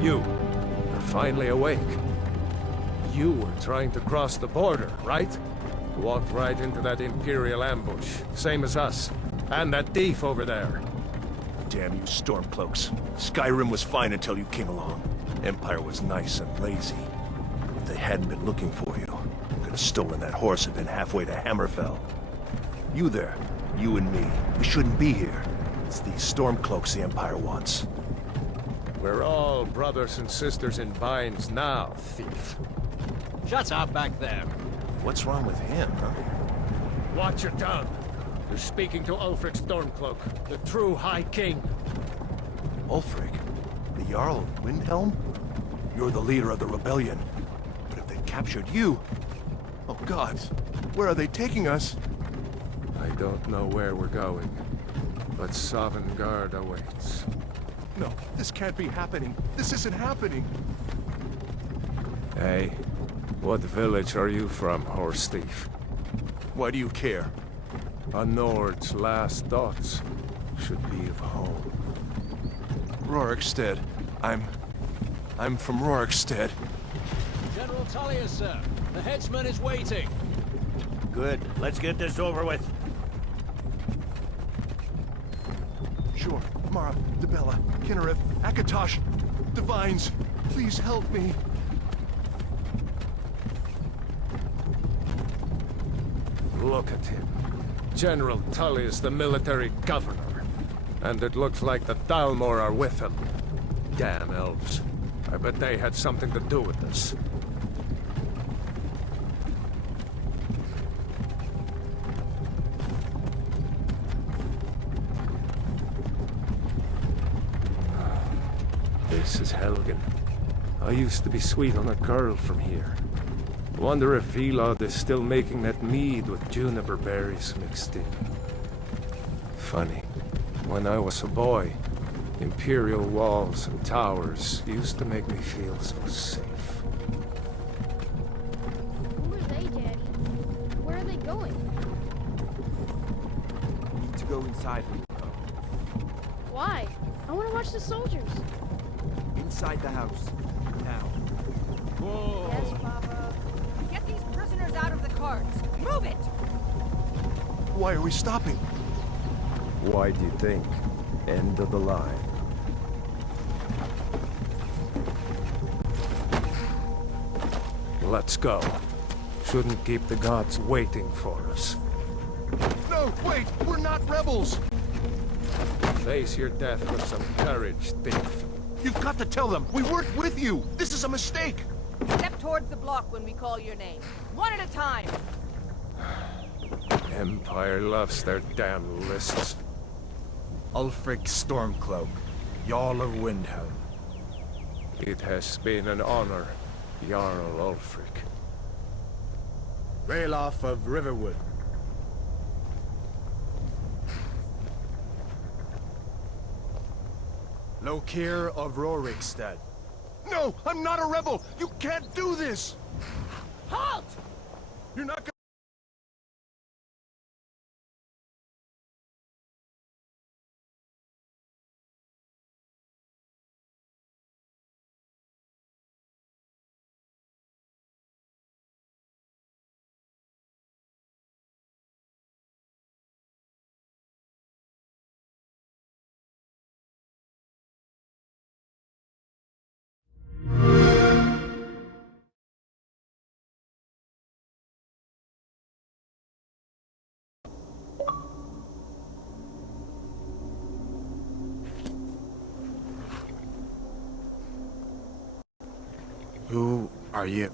You're finally awake. You were trying to cross the border, right? Walked right into that Imperial ambush, same as us. And that thief over there. Damn you Stormcloaks. Skyrim was fine until you came along. Empire was nice and lazy. If they hadn't been looking for you, could have stolen that horse and been halfway to Hammerfell. You there, you and me, we shouldn't be here. It's these Stormcloaks the Empire wants. We're all brothers and sisters in binds now, thief. Shut up back there. What's wrong with him, huh? Watch your tongue. You're speaking to Ulfric Stormcloak, the true High King. Ulfric? The Jarl of Windhelm? You're the leader of the rebellion. But if they've captured you... Oh God, where are they taking us? I don't know where we're going, but Sovngarde awaits. No, this can't be happening. This isn't happening. Hey, what village are you from, horse thief? Why do you care? A Nord's last thoughts should be of home. Rorikstead. I'm from Rorikstead. General Tullius, sir. The headsman is waiting. Good. Let's get this over with. Sure. Mara, Dibella, Kinnereth, Akatosh, Divines, please help me. Look at him. General Tullius, the military governor. And it looks like the Thalmor are with him. Damn elves. I bet they had something to do with this. This is Helgen. I used to be sweet on a girl from here. Wonder if Vilod is still making that mead with juniper berries mixed in. Funny. When I was a boy, Imperial walls and towers used to make me feel so safe. Who are they, Daddy? Where are they going? We need to go inside. Why? I want to watch the soldiers. Inside the house. Now. Whoa. Yes, Papa. Get these prisoners out of the carts. Move it! Why are we stopping? Why do you think? End of the line. Let's go. Shouldn't keep the gods waiting for us. No, wait! We're not rebels! Face your death with some courage, thief. You've got to tell them! We weren't with you! This is a mistake! Step towards the block when we call your name. One at a time. Empire loves their damn lists. Ulfric Stormcloak, Jarl of Windhelm. It has been an honor, Jarl Ulfric. Ralof of Riverwood. Lokir of Rorikstead. No! I'm not a rebel! You can't do this! Halt! You're not gonna... Who are you?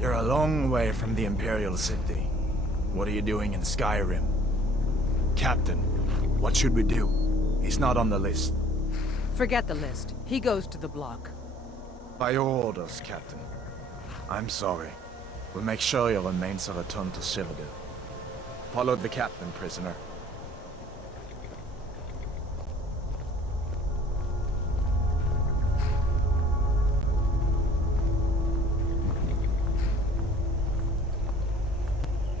You're a long way from the Imperial City. What are you doing in Skyrim? Captain, what should we do? He's not on the list. Forget the list. He goes to the block. By your orders, Captain. I'm sorry. We'll make sure your remains are returned to Cyrodiil. Follow the captain, prisoner.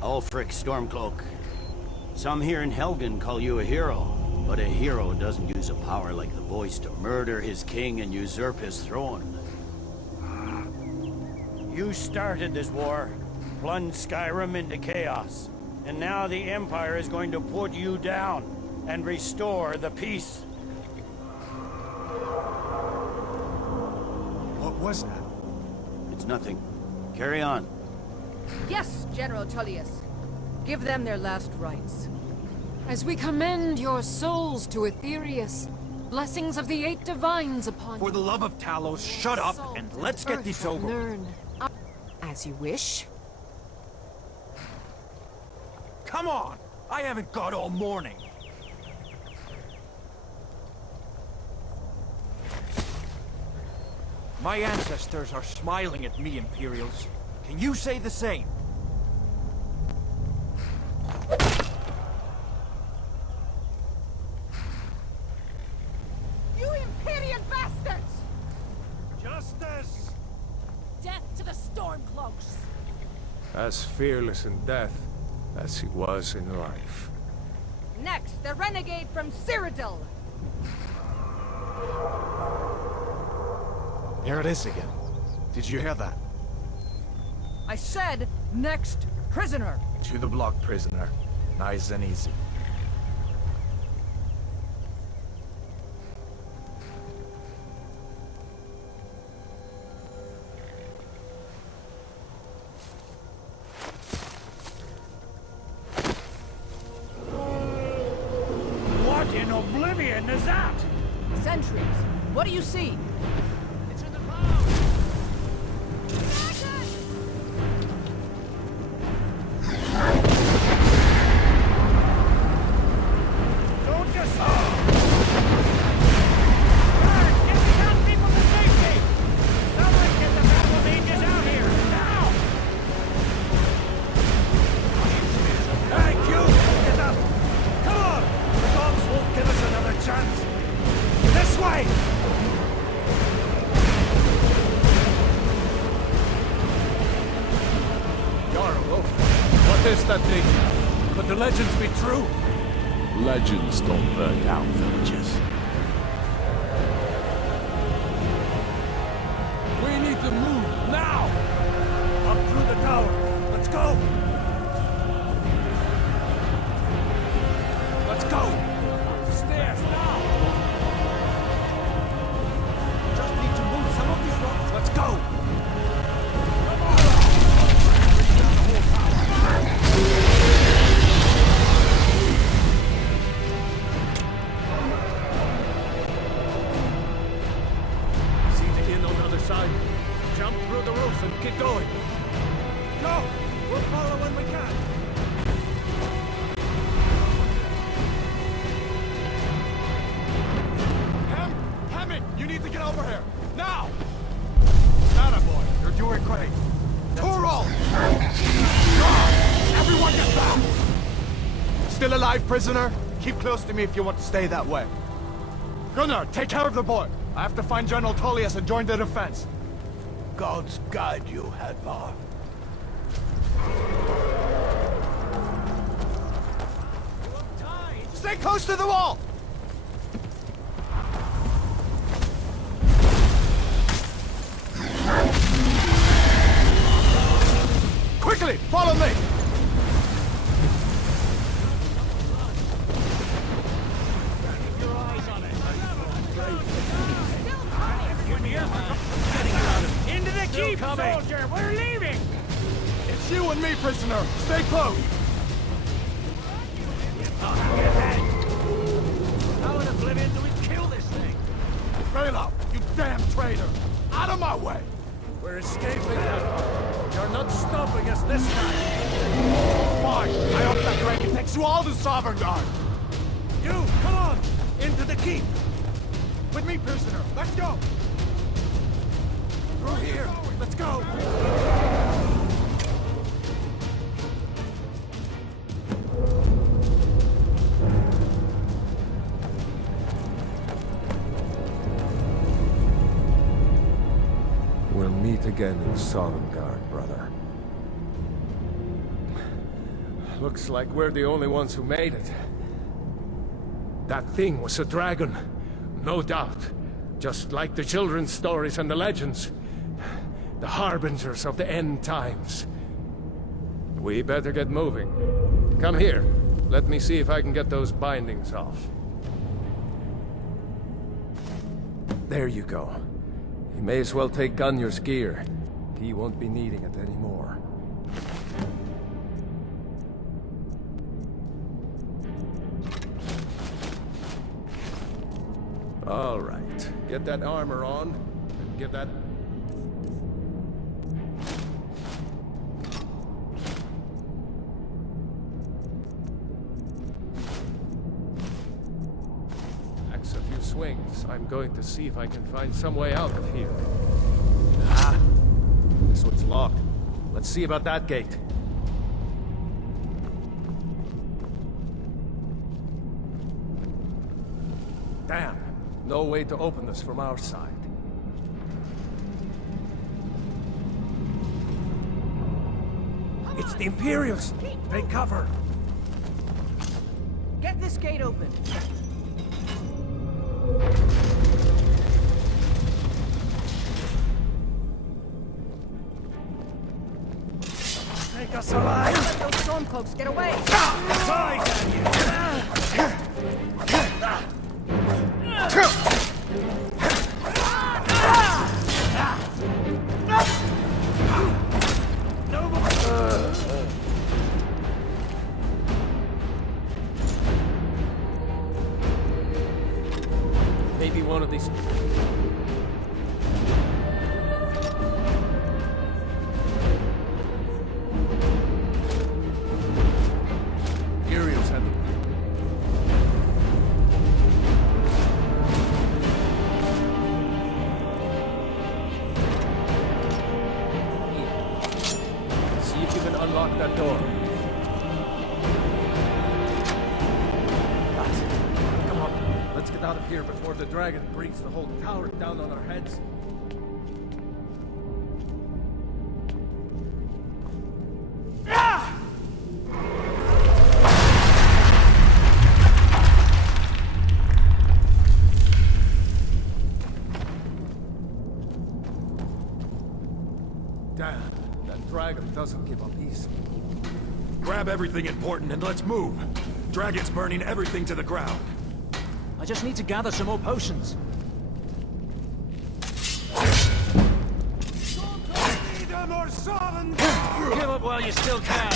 Ulfric Stormcloak. Some here in Helgen call you a hero, but a hero doesn't use a power like the voice to murder his king and usurp his throne. You started this war, plunged Skyrim into chaos, and now the Empire is going to put you down and restore the peace. What was that? It's nothing. Carry on. Yes, General Tullius. Give them their last rites. As we commend your souls to Aetherius, blessings of the eight divines upon you. For the love of Talos, shut up and let's get this over with. Learn. As you wish. Come on! I haven't got all morning. My ancestors are smiling at me, Imperials. Can you say the same? You Imperial bastards! Justice! Death to the Stormcloaks! As fearless in death as he was in life. Next, the renegade from Cyrodiil! Here it is again. Did you hear that? I said, next prisoner! To the block, prisoner. Nice and easy. What in oblivion is that? Sentries, what do you see? It's in the clouds! Don't just... Guards, get the townspeople to safety! Someone get the battle mages out here, now! Thank you! Get up! Come on! The dogs won't give us another chance! This way! Jarl, what is that thing? Could the legends be true? Legends don't burn down villages. We need to move now! Up through the tower! Let's go! Let's go! Up the stairs now! Just need to move some of these rocks. Let's go! See the inn on the other side. Jump through the roof and keep going. Go! We'll follow when we can. Hammond, you need to get over here! Now! Boy, you're doing great. Torol! Everyone get back! Still alive, prisoner? Keep close to me if you want to stay that way. Gunnar, take care of the boy. I have to find General Tullius and join the defense. Gods guide you, Hadvar. Stay close to the wall! Quickly, follow me! Into the keep, soldier! We're leaving! It's you and me, prisoner. Stay close. How in oblivion do we kill this thing? Bail up, you damn traitor! Out of my way! We're escaping, Hadvar. You're not not stopping us this time. Why? I hope that dragon takes you all to Sovngarde. You, come on! Into the keep! With me, prisoner. Let's go. Through here! Let's go! We'll meet again in Sovngarde, brother. Looks like we're the only ones who made it. That thing was a dragon, no doubt. Just like the children's stories and the legends. The harbingers of the end times. We better get moving. Come here. Let me see if I can get those bindings off. There you go. You may as well take Gunnar's gear. He won't be needing it anymore. All right. Get that armor on, and get that... Axe a few swings. I'm going to see if I can find some way out of here. Ah! This one's locked. Let's see about that gate. Damn! No way to open this from our side. It's the Imperials! Take cover! Get this gate open. Take us alive! Let those stormcloaks get away! Maybe one of these... Imperials had them. See if you can unlock that door. That's it. Come on, let's get out of here before the dragon brings the whole tower down on our heads. Damn, that dragon doesn't give up easy. Grab everything important and let's move. Dragon's burning everything to the ground. I just need to gather some more potions. Give up while you still can.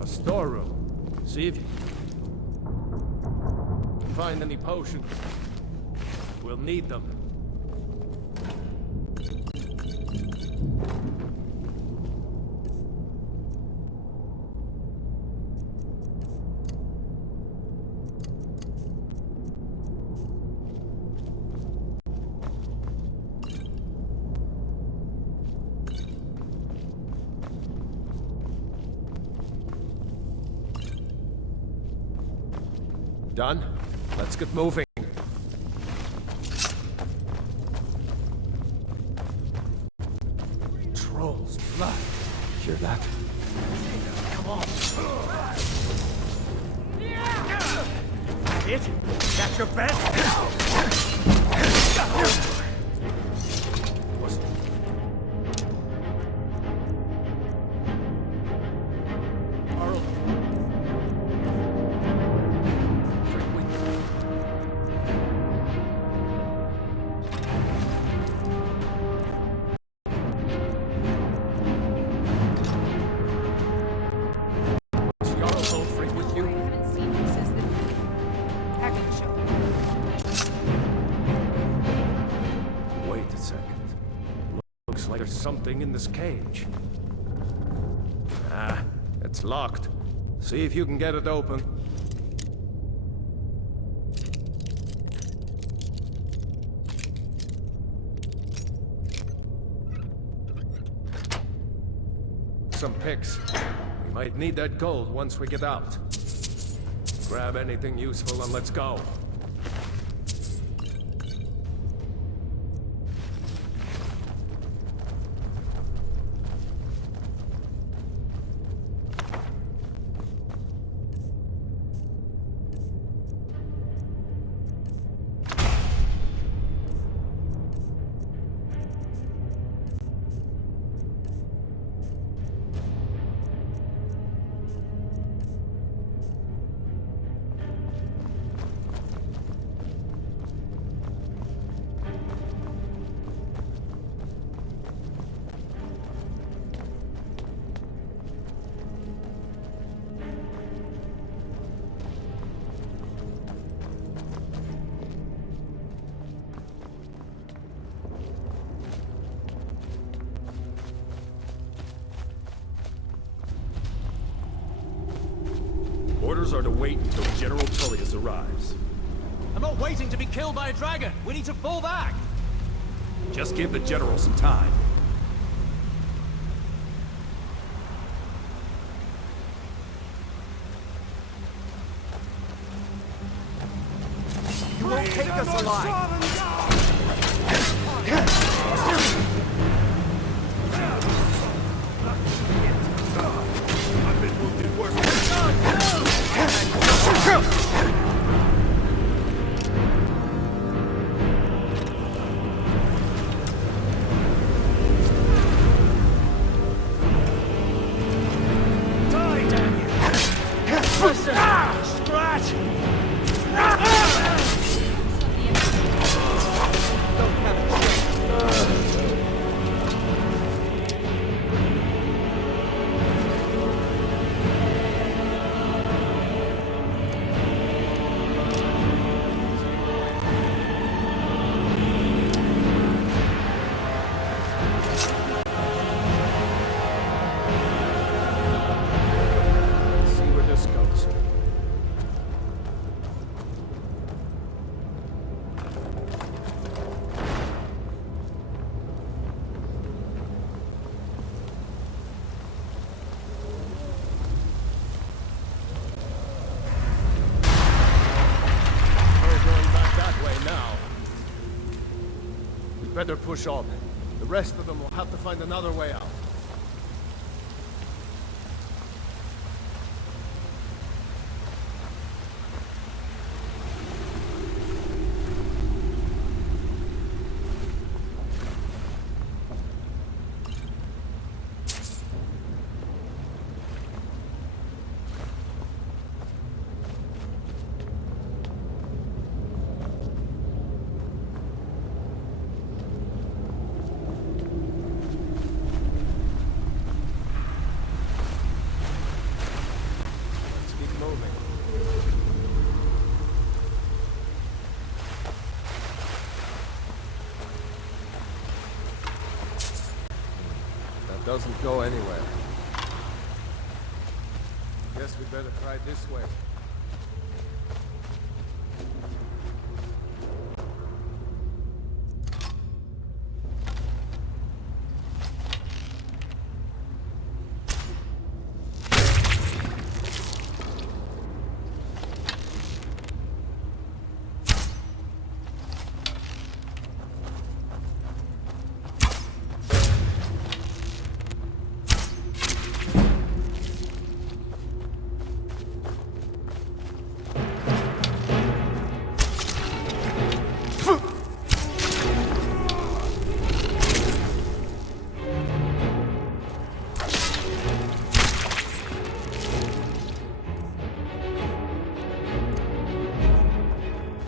A storeroom. See if you can find any potions. We'll need them. Done? Let's get moving. Troll's blood. Hear that? Come on. It? That's your best? I haven't seen him since the... Hackett show. there's something in this cage. Ah, it's locked. See if you can get it open. Some picks. We might need that gold once we get out. Grab anything useful and let's go. Orders are to wait until General Tullius arrives. I'm not waiting to be killed by a dragon. We need to fall back. Just give the General some time. You won't take us alive! I've been wounded worse. Die, damn you! Listen! Scratch! Don't have it. See where this goes. We're going back that way now. We better push on. The rest of them will have to find another way out. Let's keep moving. That doesn't go anywhere. Guess we better try this way.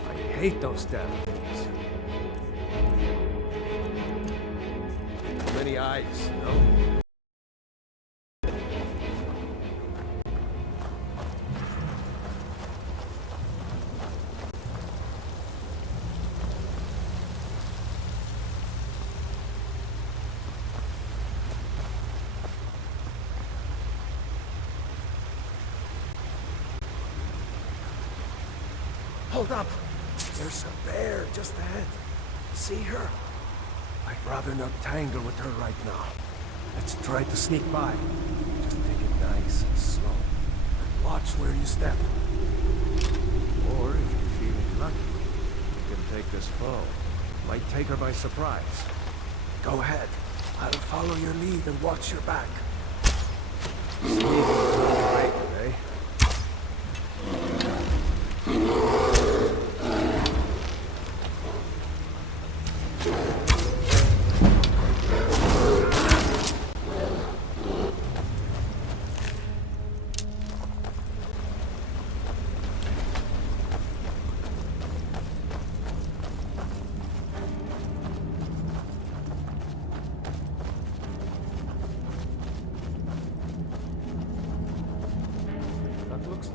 I hate those damn things. Too many eyes, no? Hold up! There's a bear just ahead. See her? I'd rather not tangle with her right now. Let's try to sneak by. Just take it nice and slow. And watch where you step. Or if you're feeling lucky, you can take this foe. Might take her by surprise. Go ahead. I'll follow your lead and watch your back. Sneaking right, eh?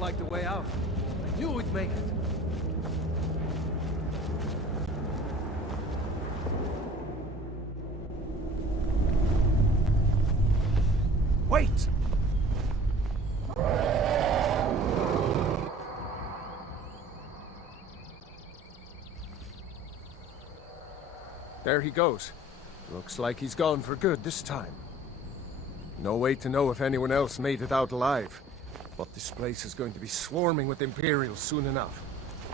Like the way out. I knew we'd make it. Wait! There he goes. Looks like he's gone for good this time. No way to know if anyone else made it out alive. But this place is going to be swarming with Imperials soon enough.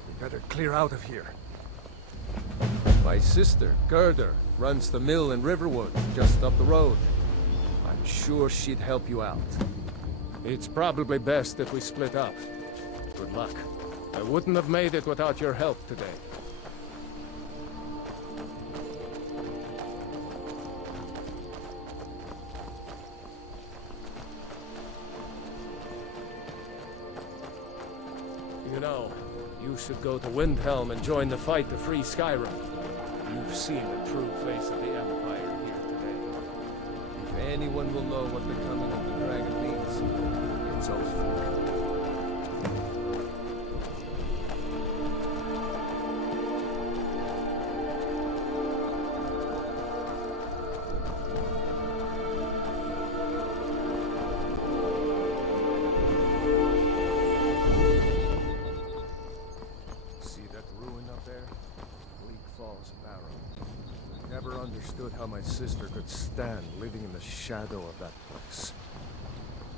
We better clear out of here. My sister, Gerda, runs the mill in Riverwood, just up the road. I'm sure she'd help you out. It's probably best if we split up. Good luck. I wouldn't have made it without your help today. You know, you should go to Windhelm and join the fight to free Skyrim. You've seen the true face of the Empire here today. If anyone will know what the coming of the dragon means, it's Ulfric. Understood how my sister could stand living in the shadow of that place.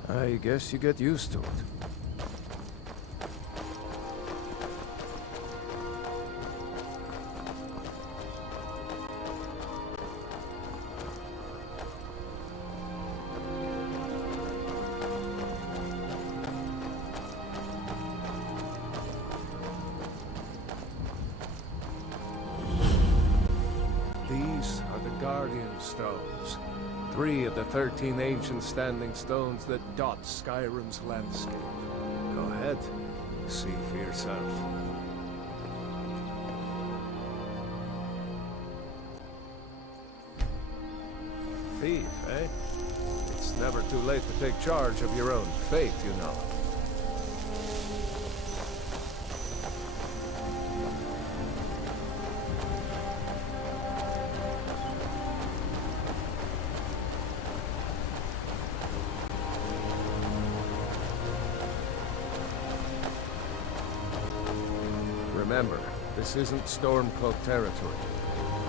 I guess you get used to it. These are the Guardian Stones. 3 of the 13 ancient standing stones that dot Skyrim's landscape. Go ahead, see for yourself. Thief, eh? It's never too late to take charge of your own fate, you know. Remember, this isn't Stormcloak territory.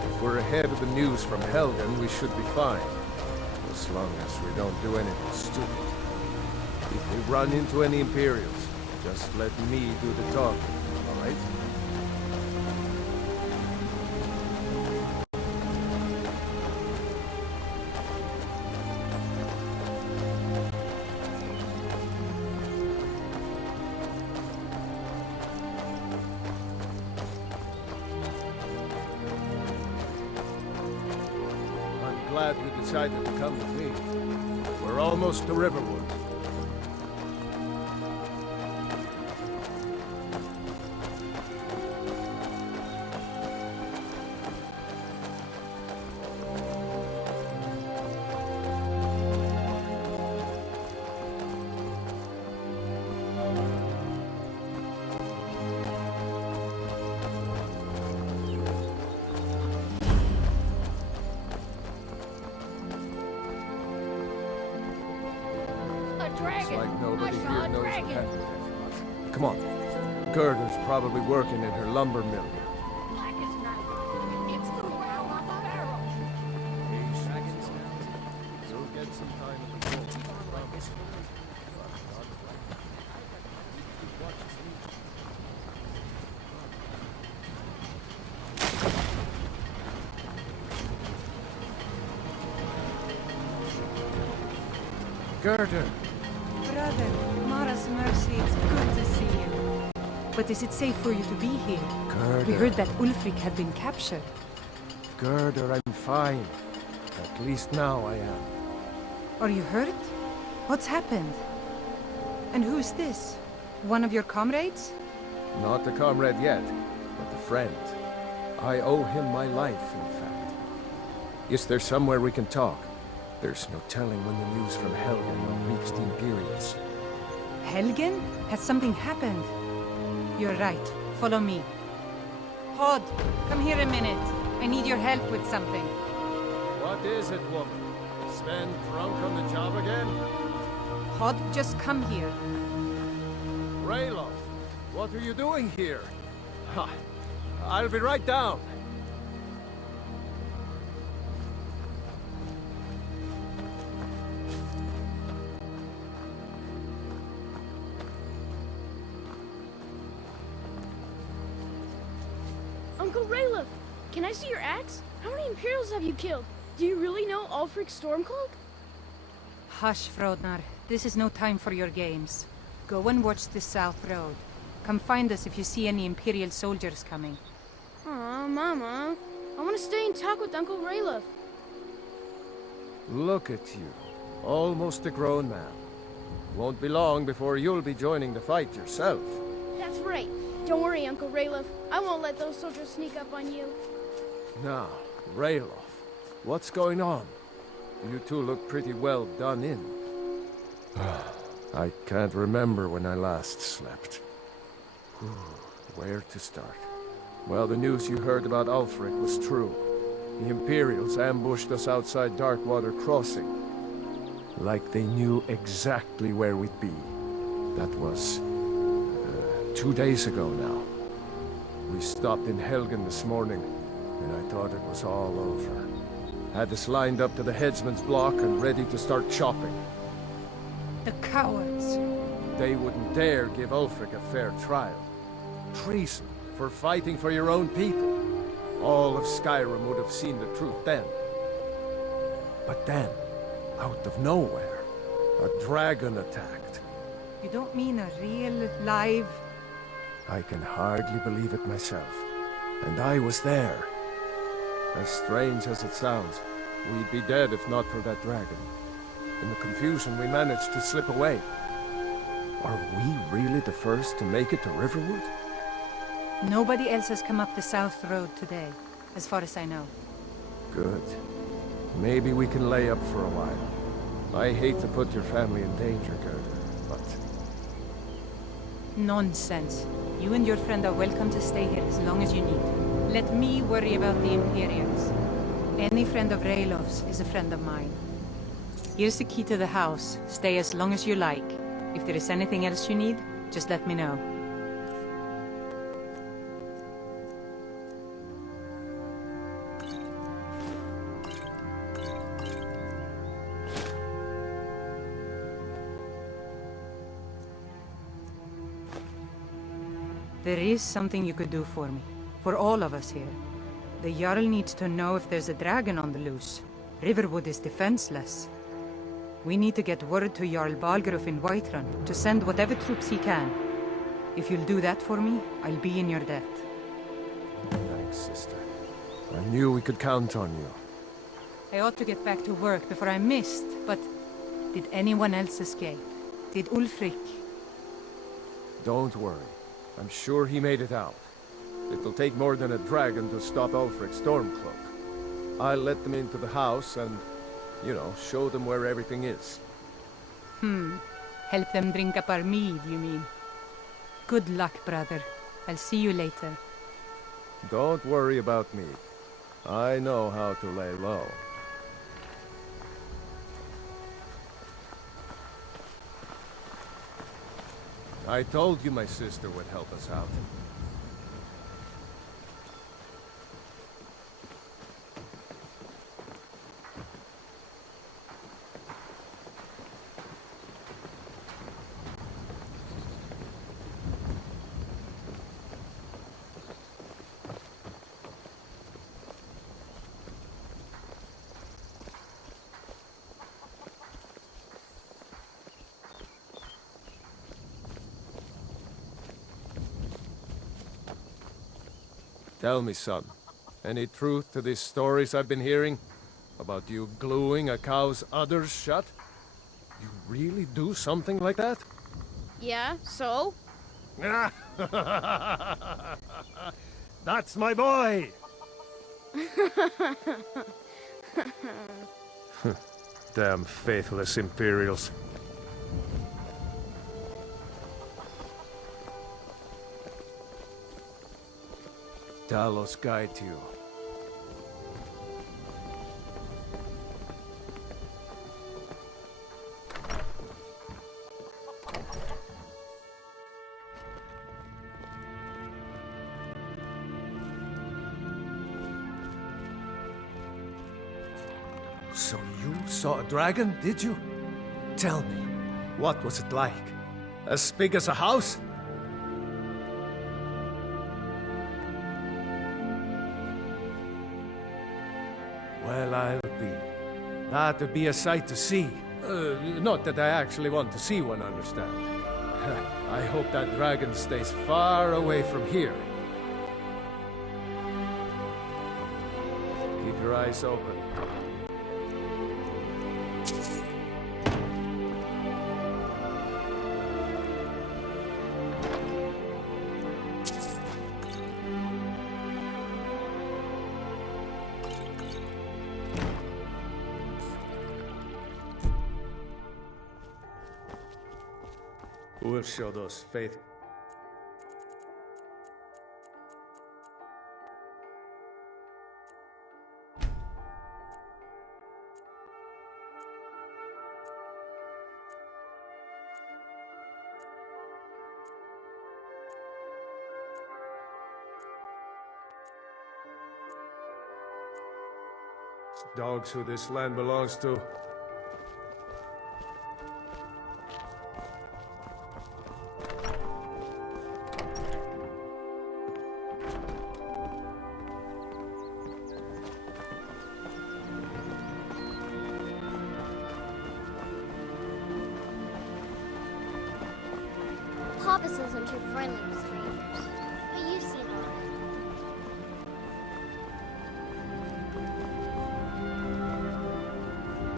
If we're ahead of the news from Helgen, we should be fine. As long as we don't do anything stupid. If we run into any Imperials, just let me do the talking, alright? Glad you decided to come with me. We're almost to Riverwood. Dragon! Like nobody I saw here a knows dragon! what happened. Come on. Gerda's probably working in her lumber mill. Gerda! Brother, Mara's mercy, it's good to see you. But is it safe for you to be here? Gerda. We heard that Ulfric had been captured. Gerda, I'm fine. At least now I am. Are you hurt? What's happened? And who's this? One of your comrades? Not a comrade yet, but a friend. I owe him my life, in fact. Is there somewhere we can talk? There's no telling when the news from Helgen will reach the Imperials. Helgen? Has something happened? You're right. Follow me. Hod, come here a minute. I need your help with something. What is it, woman? Sven drunk on the job again? Hod, just come here. Rayloff, what are you doing here? Ha, I'll be right down. Uncle Rayleigh, can I see your axe? How many Imperials have you killed? Do you really know Ulfric Stormcloak? Hush, Frodnar. This is no time for your games. Go and watch the South Road. Come find us if you see any Imperial soldiers coming. Aw, Mama. I want to stay and talk with Uncle Rayleigh. Look at you. Almost a grown man. Won't be long before you'll be joining the fight yourself. That's right. Don't worry, Uncle Rayleigh. I won't let those soldiers sneak up on you. Now, Rayloff, what's going on? You two look pretty well done in. I can't remember when I last slept. Where to start? Well, the news you heard about Ulfric was true. The Imperials ambushed us outside Darkwater Crossing. Like they knew exactly where we'd be. That was 2 days ago now. We stopped in Helgen this morning, and I thought it was all over. Had us lined up to the headsman's block and ready to start chopping. The cowards. They wouldn't dare give Ulfric a fair trial. Treason for fighting for your own people. All of Skyrim would have seen the truth then. But then, out of nowhere, a dragon attacked. You don't mean a real, live... I can hardly believe it myself. And I was there. As strange as it sounds, we'd be dead if not for that dragon. In the confusion, we managed to slip away. Are we really the first to make it to Riverwood? Nobody else has come up the South Road today, as far as I know. Good. Maybe we can lay up for a while. I hate to put your family in danger, Gerda, but... Nonsense. You and your friend are welcome to stay here as long as you need. Let me worry about the Imperials. Any friend of Rayloff's is a friend of mine. Here's the key to the house. Stay as long as you like. If there is anything else you need, just let me know. There is something you could do for me. For all of us here. The Jarl needs to know if there's a dragon on the loose. Riverwood is defenseless. We need to get word to Jarl Balgruuf in Whiterun to send whatever troops he can. If you'll do that for me, I'll be in your debt. Thanks, sister. I knew we could count on you. I ought to get back to work before I missed, but... Did anyone else escape? Did Ulfric? Don't worry. I'm sure he made it out. It'll take more than a dragon to stop Ulfric Stormcloak. I'll let them into the house and, you know, show them where everything is. Help them drink up our mead, you mean? Good luck, brother. I'll see you later. Don't worry about me. I know how to lay low. I told you my sister would help us out. Tell me, son, any truth to these stories I've been hearing? About you gluing a cow's udders shut? You really do something like that? Yeah, so? That's my boy! Damn faithless Imperials. Talos guide you. So you saw a dragon, did you? Tell me, what was it like? As big as a house? Well, I'll be. That would be a sight to see. Not that I actually want to see one, understand. I hope that dragon stays far away from here. Keep your eyes open. Who will show those faith? Dogs who this land belongs to. Papa says I'm too friendly, Mr.